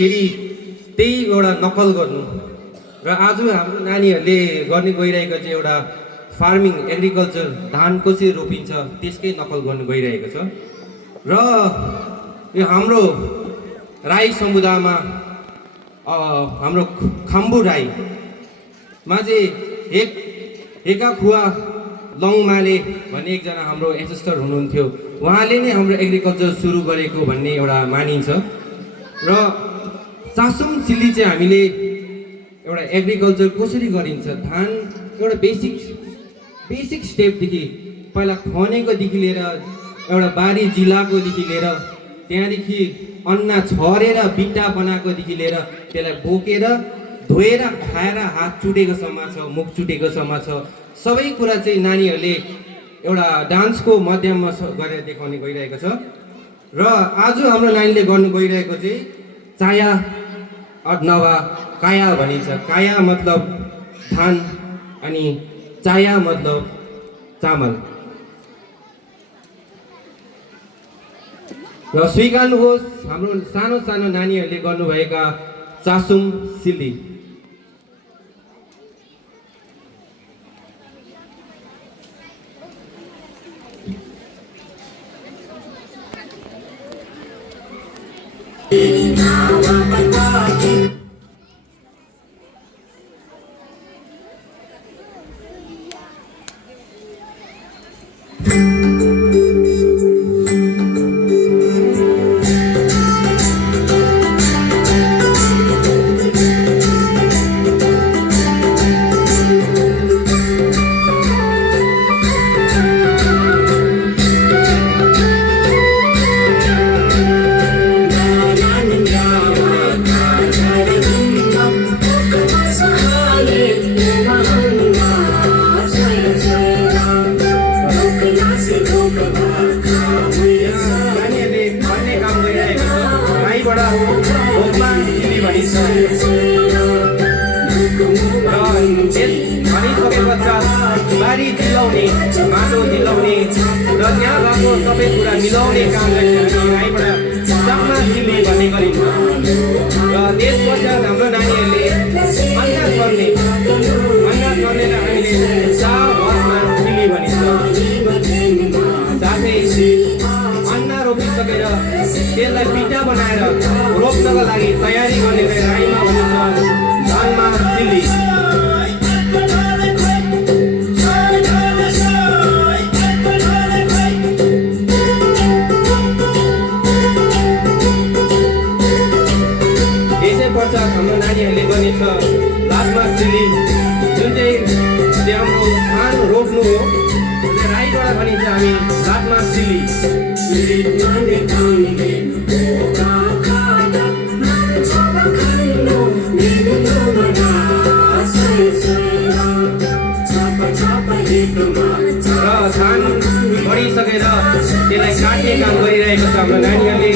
फेरि त्यही एउटा नकल गर्नु र आज हाम्रो नानीहरूले गर्ने गइरहेको चाहिँ एउटा फार्मिङ एग्रिकल्चर धान कसरी रोपिन्छ त्यसकै नकल गर्नु गइरहेको छ। र यो हाम्रो राई समुदायमा हाम्रो खम्बु राईमा चाहिँ एकाखुवा लङमाले भन्ने एकजना हाम्रो एन्सेस्टर हुनुहुन्थ्यो। उहाँले नै हाम्रो एग्रिकल्चर सुरु गरेको भन्ने एउटा मानिन्छ। र चासुङ सिल्ली चाहिँ हामीले एउटा एग्रिकल्चर कसरी गरिन्छ, धान एउटा बेसिक स्टेपदेखि पहिला खनेकोदेखि लिएर एउटा बारी जिलाकोदेखि लिएर त्यहाँदेखि अन्ना छरेर बिटा बनाएकोदेखि लिएर त्यसलाई बोकेर धोएर खाएर हात चुटेकोसम्म छ, मुख चुटेकोसम्म छ, सबै कुरा चाहिँ नानीहरूले एउटा डान्सको माध्यममा गरेर देखाउने गइरहेको छ। र आज हाम्रो नानीले गर्नु गइरहेको चाहिँ चाया अथवा काया भनिन्छ। काया मतलब धान अनि चाया मतलब चामल। र स्वीकार्नुहोस् हाम्रो सानो सानो नानीहरूले गर्नुभएका चासुङ सिल्ली। बारी दिलाउने, माटो दिलाउने र यहाँ भएको सबै कुरा मिलाउने काम गरिन्छ। राईबाट चामा सिल्ली भन्ने गरिन्छ। र त्यस पश्चात हाम्रो नानीहरूले अन्ना गर्ने र हामीले चामा सिल्ली भनिन्छ। साथै अन्ना रोपिसकेर त्यसलाई बिटा बनाएर रोप्नको लागि तयारी गर्ने राईमा भनिन्छ चामा सिल्ली। हाम्रो नानीहरूले गर्ने छ लातमा सिल्ली, जुन चाहिँ हाम्रो धान रोप्नु हो। राईबाट भनिन्छ हामी लातमा सिल्ली। र धान बढिसकेर त्यसलाई काट्ने काम गरिरहेको छ हाम्रो नानीहरूले।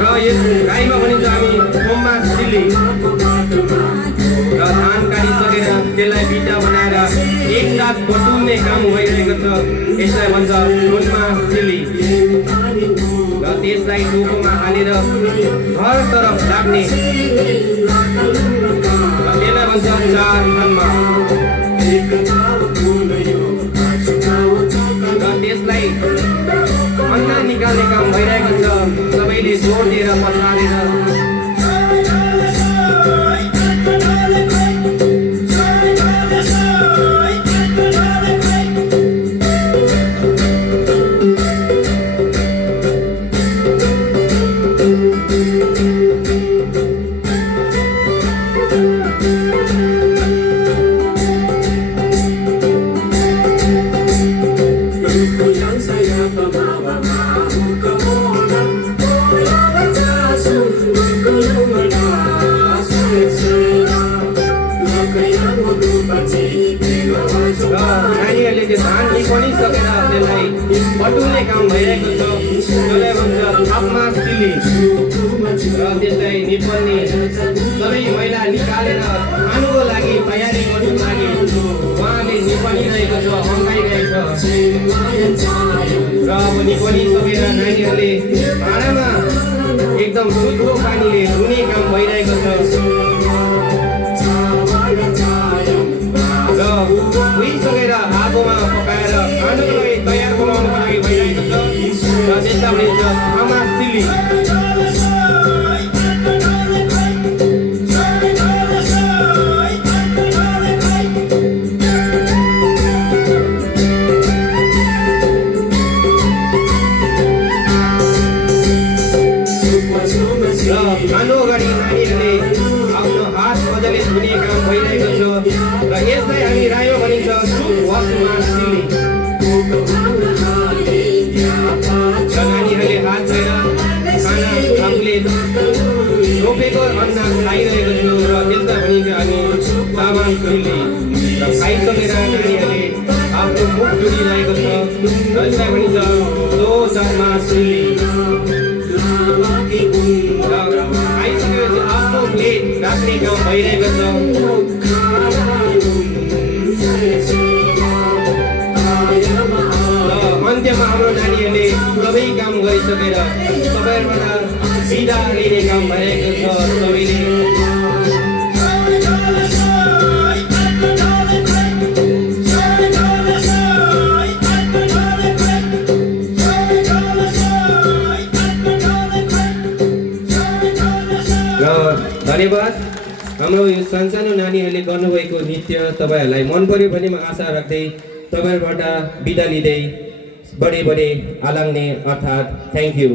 र यो राईमा भनिन्छ हामी कोम्मा सिल्ली। र धान काटिसकेर त्यसलाई बिटा बनाएर एकसाथ बटुल्ने काम भइरहेको छ, यसलाई भन्छ कोम्मा सिल्ली। र त्यसलाई टोकोमा हालेर घरतर्फ लाग्ने र त्यसलाई भन्छ चार धानमा। र त्यसलाई अन्ना निकाल्ने काम भइरहेको छ, सबैले जोड दिएर पछारेर। नानीहरूले त्यो धान निपनिसकेर त्यसलाई बटुल्ने काम भइरहेको छ, जसलाई भन्छ थापमा सिल्ली। र त्यसलाई निपल्ने सबै मैला निकालेर खानुको लागि तयारी गर्नुको लागि उहाँले निपलिरहेको छ, हङ्गाइरहेको छ। र अब निपलिसकेर नानीहरूले भाँडामा एकदम शुद्ध पानीले धुने काम भइरहेको छ र भुइँसकेर आगोमा पकाएर खानुको लागि तयार बनाउनको लागि भइरहेको छ र त्यसलाई भनिन्छ आमा सिली। खानु अगाडि नानीहरूले आफ्नो हात मजाले धुने काम भइरहेको छ र यसलाई हामी राईमा भनिन्छ सुप वासमा सिली। र नानीहरूले हात धोएर खाना आफूले रोपेको अन्न खाइरहेको छु र त्यसलाई भनिन्छ हामी तामा सिली। र खाइसकेर नानीहरूले आफ्नो मुख धुइरहेको छ र यसलाई भनिन्छ दो तामा सिली। आइसकेपछि आफ्नो प्लेट राख्ने काम भइरहेको छ। अन्त्यमा हाम्रो नानीहरूले सबै काम गरिसकेर तपाईँहरूबाट बिदा लिने काम भइरहेको छ। सबैले धन्यवाद। हाम्रो यो सानसानो नानीहरूले गर्नुभएको नृत्य तपाईँहरूलाई मन पर्यो भने म आशा राख्दै तपाईँहरूबाट बिदा लिँदै बडे बडे आलाङ्ने अर्थात् थ्याङ्क यू।